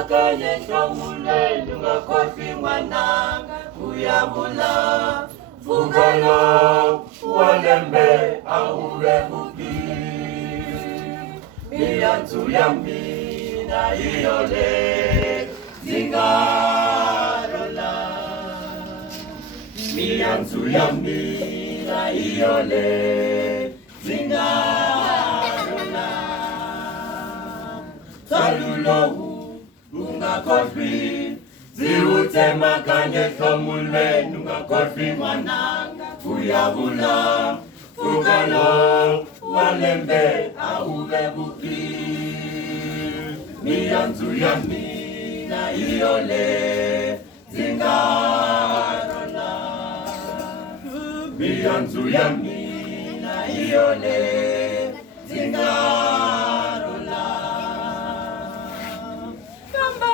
makanye shomule nunga kofi mwananga kuyabula fugalo walembe auwe buki miyantu yamina iyole zingarola miyantu yamina iyole zingarola salulohu unga kofi ziute makanye shomule nunga kofi mwananga kuyabula fugalo walembe auwe buki miyantu yamina iyole zingarola miyantu yamina iyole zingarola famba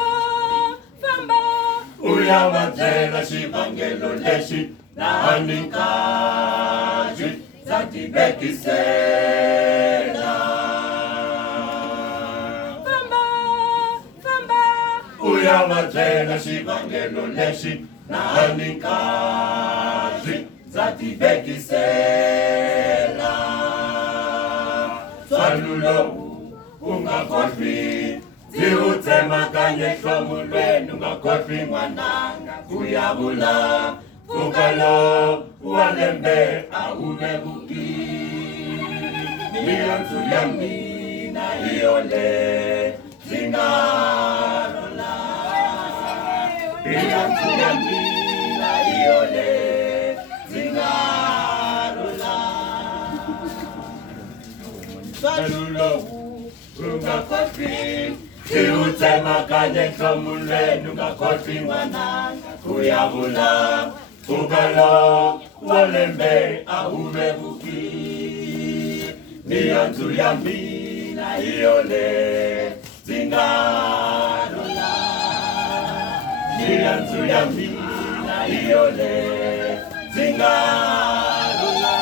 uyawatela shibangelo leshi na hanikaji zatibekisela uyawatela shibangelo leshi na hanikaji zatibekisela salulo ungakofi ziutema kanye shomulwe nungakofi mwananga kuyabula fugalo walembe auwe buki miyantu yamina iyole zingarola miyantu yamina iyole zingarola salulo ungakofi ziutema kanye shomulwe nungakofi mwananga kuyabula fugalo walembe auwe buki miyantu yamina iyole zingarola miyantu yamina iyole zingarola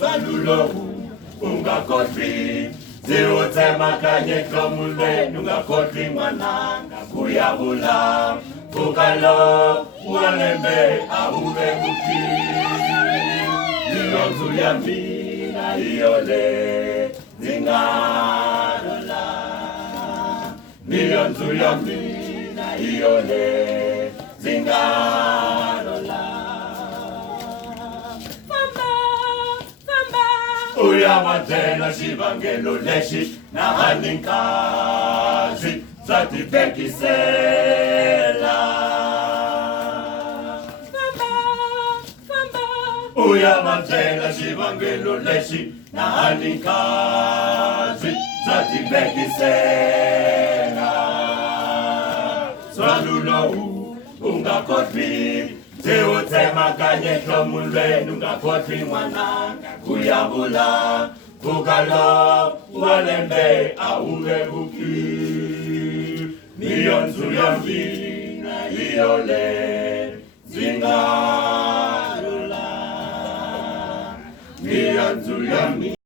salulohu ungakofi ziutema kanye shomulwe nungakofi mwananga kuyabula fugalo walembe auwe buki miyantu yamina iyole zingarola miyantu yamina iyole zingarola uyawatela shibangelo leshi na haninkazi zatibekisela uyawatela shibangelo leshi na haninkazi zatibekisela salulohu ungakofi ziutema kanye shomulwe nungakofi mwananga kuyabula fugalo walembe auwe buki miyantu yamina iyole zingarola miyantu yamina